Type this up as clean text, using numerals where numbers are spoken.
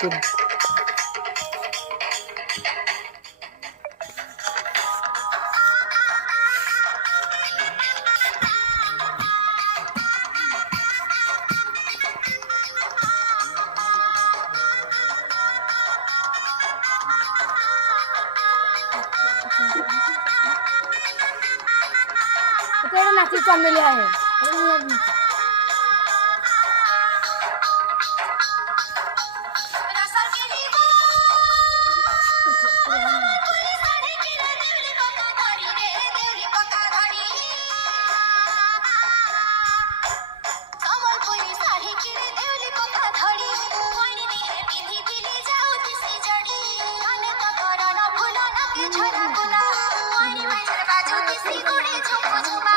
করি। तेरा नाची चमेली आहे छोरा गुना पानी में बाजू किसी गुड़े झुमझुम